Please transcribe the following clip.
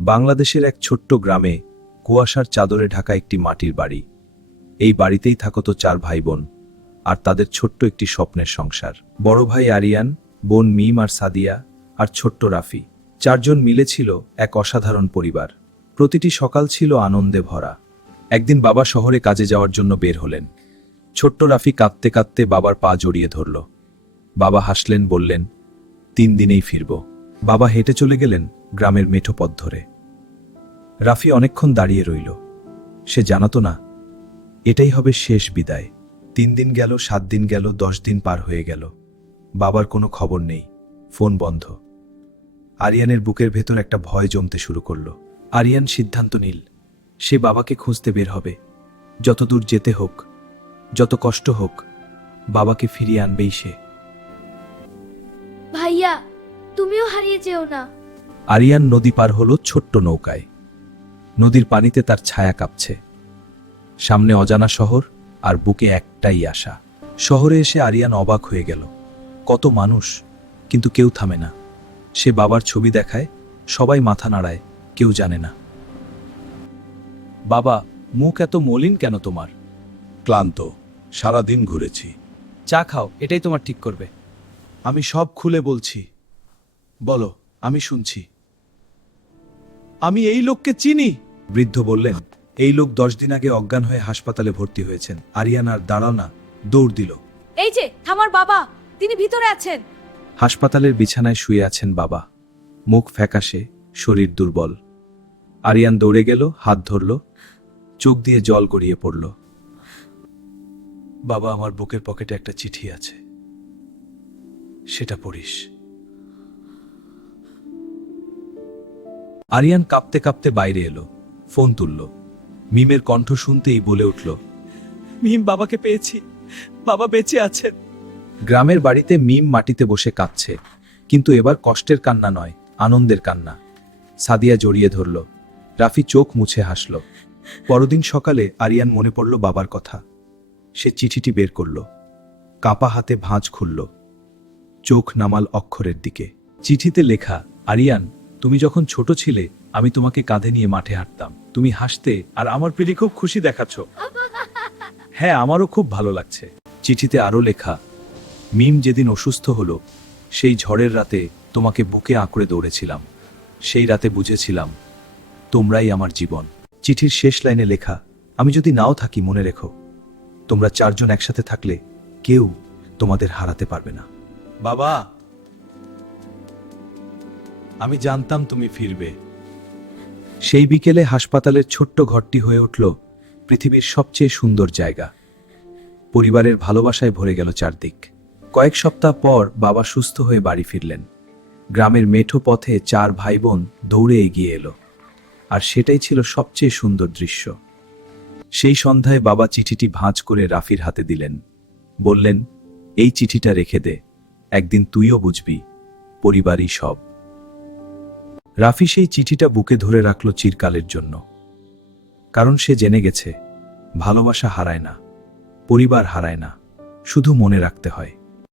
বাংলাদেশের এক ছোট্ট গ্রামে কুয়াশার চাদরে ঢাকা একটি মাটির বাড়ি। এই বাড়িতেই থাকতো 4 ভাই বোন আর তাদের ছোট্ট একটি স্বপ্নের সংসার। বড় ভাই আরিয়ান, বোন মিম আর সাদিয়া আর ছোট্ট রাফি। 4 জন মিলে ছিল এক অসাধারণ পরিবার। প্রতিটি সকাল ছিল আনন্দে ভরা। একদিন বাবা শহরে কাজে যাওয়ার জন্য বের হলেন। ছোট্ট রাফি কাঁদতে কাঁদতে বাবার পা জড়িয়ে ধরল। বাবা হাসলেন, বললেন, 3 দিনেই ফিরব। বাবা হেঁটে চলে গেলেন গ্রামের মেঠো পথ ধরে। রাফি অনেকক্ষণ দাঁড়িয়ে রইল। সে জানাতো না এটাই হবে শেষ বিদায়। 3 দিন গেল, 7 দিন গেল, 10 দিন পার হয়ে গেল। বাবার কোনো খবর নেই, ফোন বন্ধ। আরিয়ানের বুকের ভেতর একটা ভয় জমতে শুরু করলো। আরিয়ান সিদ্ধান্ত নিল, সে বাবাকে খুঁজতে বের হবে। যতদূর যেতে হোক, যত কষ্ট হোক, বাবাকে ফিরিয়ে আনবেই সে। ভাইয়া, তুমিও হারিয়ে যেও না। আরিয়ান নদী পার হলো ছোট্ট নৌকায়। নদীর পানিতে তার ছায়া কাঁপছে। সামনে অজানা শহর আর বুকে একটাই আশা। শহরে এসে আরিয়ান অবাক হয়ে গেল। কত মানুষ, কিন্তু কেউ থামে না। সে বাবার ছবি দেখায়, সবাই মাথা নাড়ায়, কেউ জানে না। বাবা, মুখ এত মলিন কেন তোমার? ক্লান্ত, সারাদিন ঘুরেছি। চা খাও, এটাই তোমার ঠিক করবে। আমি সব খুলে বলছি, বলো, আমি শুনছি। আমি এই লোককে চিনি, বৃদ্ধ বললেন। এই লোক 10 দিন আগে অজ্ঞান হয়ে হাসপাতালে ভর্তি হয়েছেন। আরিয়ান আর দাঁড়াও না, দৌড় দিল। এই যে থামার বাবা, তিনি ভিতরে আছেন। হাসপাতালের বিছানায় শুয়ে আছেন বাবা, মুখ ফ্যাকাশে, শরীর দুর্বল। আরিয়ান দৌড়ে গেল, হাত ধরল, চোখ দিয়ে জল গড়িয়ে পড়ল। বাবা, আমার বুকের পকেটে একটা চিঠি আছে, সেটা পড়িস। আরিয়ান কাঁপতে কাঁপতে বাইরে এলো, ফোন তুলল। মিমের কণ্ঠ শুনতেই বলে উঠল, মিম, বাবাকে পেয়েছি, বাবা বেঁচে আছেন। গ্রামের বাড়িতে মিম মাটিতে বসে কাঁদছে, কিন্তু এবার কষ্টের কান্না নয়, আনন্দের কান্না। সাদিয়া জড়িয়ে ধরল, রাফি চোখ মুছে হাসল। পরদিন সকালে আরিয়ান মনে পড়ল বাবার কথা। সে চিঠিটি বের করল, কাপা হাতে ভাঁজ খুলল, চোখ নামাল অক্ষরের দিকে। চিঠিতে লেখা, আরিয়ান, তুমি যখন ছোট ছিলে আমি তোমাকে কাঁধে নিয়ে মাঠে হাঁটতাম। তুমি হাসতে আর আমার প্রতি খুব খুশি দেখাচ্ছ। হ্যাঁ, আমারও খুব ভালো লাগছে। চিঠিতে আরো লেখা, মিম যেদিন অসুস্থ হলো সেই ঝড়ের রাতে তোমাকে বুকে আঁকড়ে দৌড়েছিলাম। সেই রাতে বুঝেছিলাম তোমরাই আমার জীবন। চিঠির শেষ লাইনে লেখা, আমি যদি নাও থাকি মনে রেখো, তোমরা 4 জন একসাথে থাকলে কেউ তোমাদের হারাতে পারবে না। বাবা, আমি জানতাম তুমি ফিরবে। সেই বিকেলে হাসপাতালের ছোট্ট ঘরটি হয়ে উঠল পৃথিবীর সবচেয়ে সুন্দর জায়গা। পরিবারের ভালোবাসায় ভরে গেল চারদিক। কয়েক সপ্তাহ পর বাবা সুস্থ হয়ে বাড়ি ফিরলেন। গ্রামের মেঠো পথে 4 ভাই বোন দৌড়ে এগিয়ে এলো, আর সেটাই ছিল সবচেয়ে সুন্দর দৃশ্য। সেই সন্ধ্যায় বাবা চিঠিটি ভাঁজ করে রাফির হাতে দিলেন, বললেন, এই চিঠিটা রেখে দে, একদিন তুইও বুঝবি পরিবারই সব। রাফি সেই চিঠিটা বুকে ধরে রাখল চিরকালের জন্য, কারণ সে জেনে গেছে ভালোবাসা হারায় না, পরিবার হারায় না, শুধু মনে রাখতে হয়।